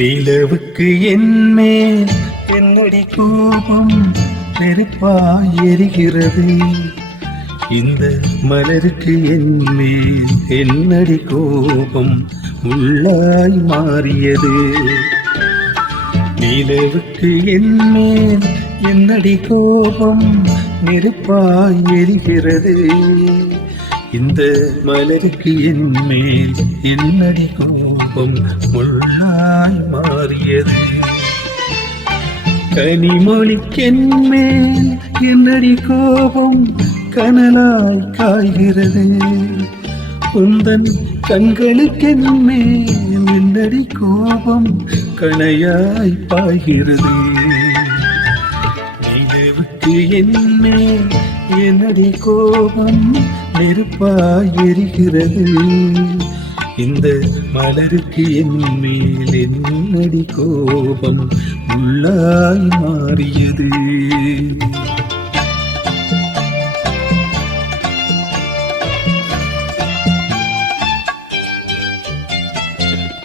நிலவுக்கு என்மேல் என்னடி கோபம் நெருப்பாய் எரிகிறது. இந்த மலருக்கு என்மேல் என்னடி கோபம் முள்ளாய் மாறியது. நிலவுக்கு என்மேல் என்னடி கோபம் நெருப்பாய் எரிகிறது. இந்த மலருக்கு என்மேல் என்னடி கோபம் முள்ளாய் மாறியது. கனிமொழிக்கென்மேல் என்னடி கோபம் கனலாய் காய்கிறது. உந்தன் கண்களுக்கென்மேல் என்னடி கோபம் கணையாய் பாய்கிறது. நிலவுக்கு என்மேல் என்னடி கோபம் நெருப்பாய் எரிகிறது. இந்த மலருக்கு என்மேல் என்னடி கோபம் முள்ளாய் மாறியது.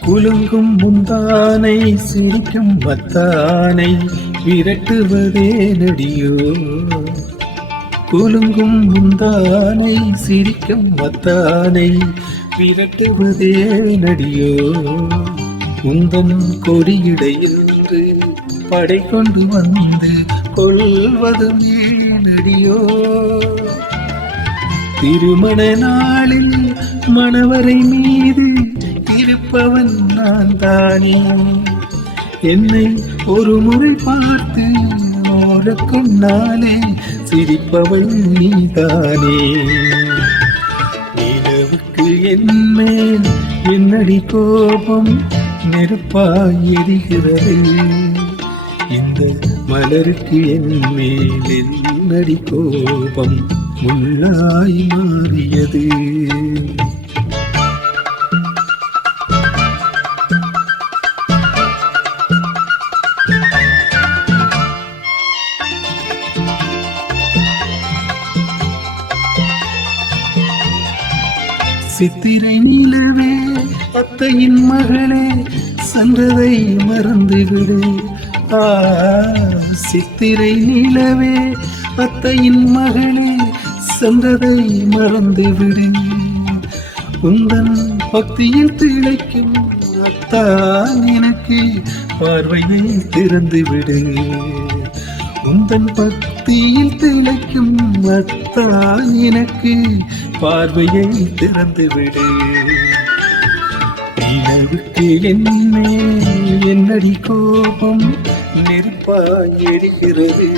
குலுங்கும் முந்தானை சிரிக்கும் மத்தானை விரட்டுவதே நடியோ. குலுங்கும் முந்தானை சிரிக்கும் மத்தானை விரட்டுவதே நடியோ. உந்தன் கொடியிடையில் படை கொண்டு வந்து கொள்வதும் நடியோ. திருமண நாளில் மணவரை மீது இருப்பவன் நான் தானே. என்னை ஒரு முறை பார்த்து ஓடக்கும் நாளே சிரிப்பவன் நீதானே. நிலவுக்கு என்மேல் என்னடி கோபம் நெருப்பாய் எரிகிறது. இந்த மலருக்கு என்மேல் என்னடி கோபம் முள்ளாய் மாறியது. சித்திரை நிலவே அத்தையின் மகளே சென்றதை மறந்துவிடு. சித்திரை நிலவே அத்தையின் மகளே சென்றதை மறந்துவிடு. உந்தன் பக்தியில் திளைக்கும் அத்தான் எனக்கு பார்வையை திறந்துவிடு. உந்தன் பக்தியில் திளைக்கும் அத்தான் எனக்கு பார்வையை திறந்துவிடு. நிலவுக்கு என்மேல் என்னடி கோபம் நெருப்பாய் எரிகிறது.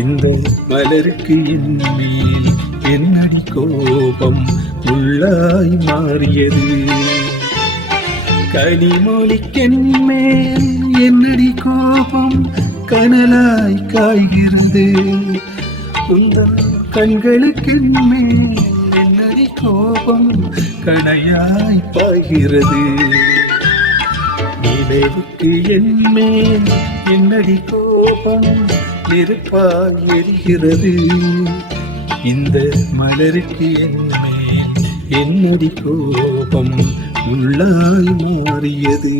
இந்த மலருக்கு என்மேல் என்னடி கோபம் முள்ளாய் மாறியது. கனிமொழிக்கென்மேல் என்னடி கோபம் கனலாய் காய்கிறது. உந்தன் கண்களுக்கென்மேல் என்னடி கோபம் கணையாய் பாய்கிறது. நிலவுக்கு என்மேல் என்னடி கோபம் நெருப்பாய் எரிகிறது. இந்த மலருக்கு என்மேல் என்னடி கோபம் முள்ளாய் மாறியது.